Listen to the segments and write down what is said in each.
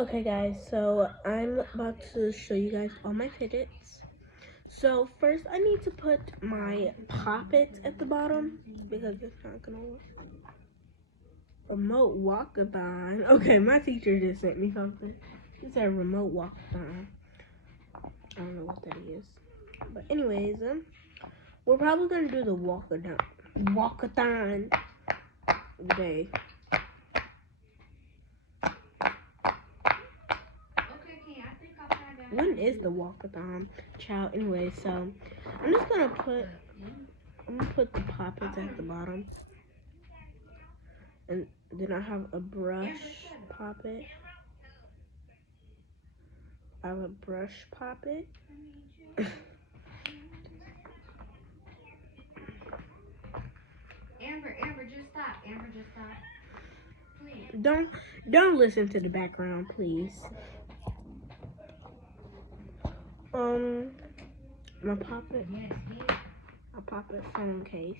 Okay guys, so I'm about to show you guys all my fidgets. So first I need to put my poppets at the bottom because it's not gonna work. Remote walkathon. Okay, my teacher just sent me something. He said remote walkathon. I don't know what that is. But anyways, we're probably gonna do the walkathon today. When is the walkathon, child? Anyway, so I'm just gonna put the poppets at the bottom, and then I have a brush poppet. I have a brush poppet. Amber, just stop. Amber, just stop. Please. Don't listen to the background, please. My poppet. My poppet phone case.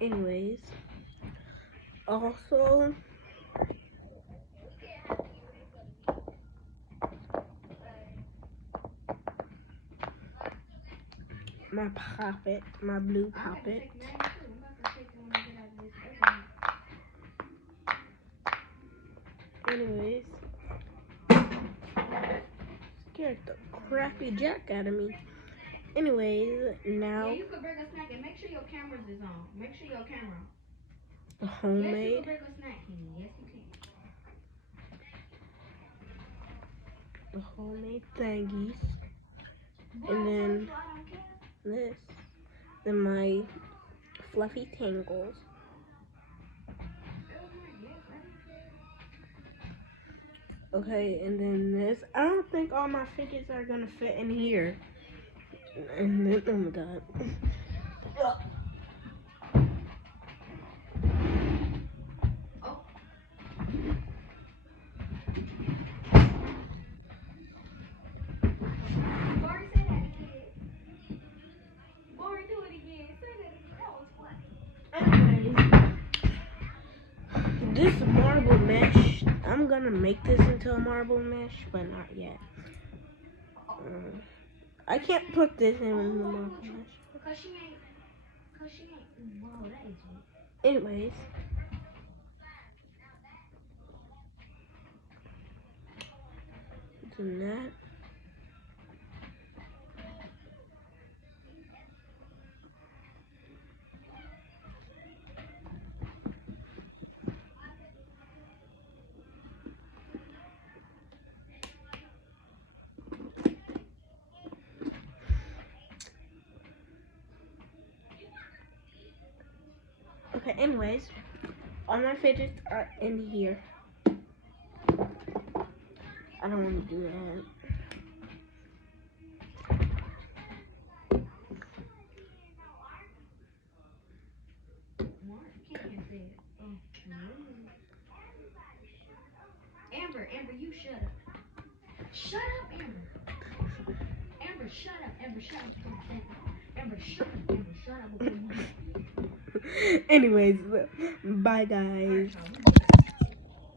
Anyways, also my poppet, my blue poppet. Anyways, scared the crappy jack out of me. Anyways, now. Yeah, you could bring a snack and make sure your cameras is on. Make sure your camera on. The homemade. Yes, you can bring a snack, Kenny. Yes, you can. The homemade thingies. And then this. Then my fluffy tangles. Okay, and then this. I don't think all my fidgets are gonna fit in here. And then, oh my god. This marble mesh, I'm gonna make this into a marble mesh, but not yet. I can't put this in the marble mesh. Because she ain't. Whoa, that is weird. Anyways. Do that. Okay, anyways, all my fidgets are in here. I don't want to do that. Amber, you shut up. Shut up, Amber. Amber, shut up. Amber, shut up. Amber, shut up. Amber, shut up. Anyways, bye guys.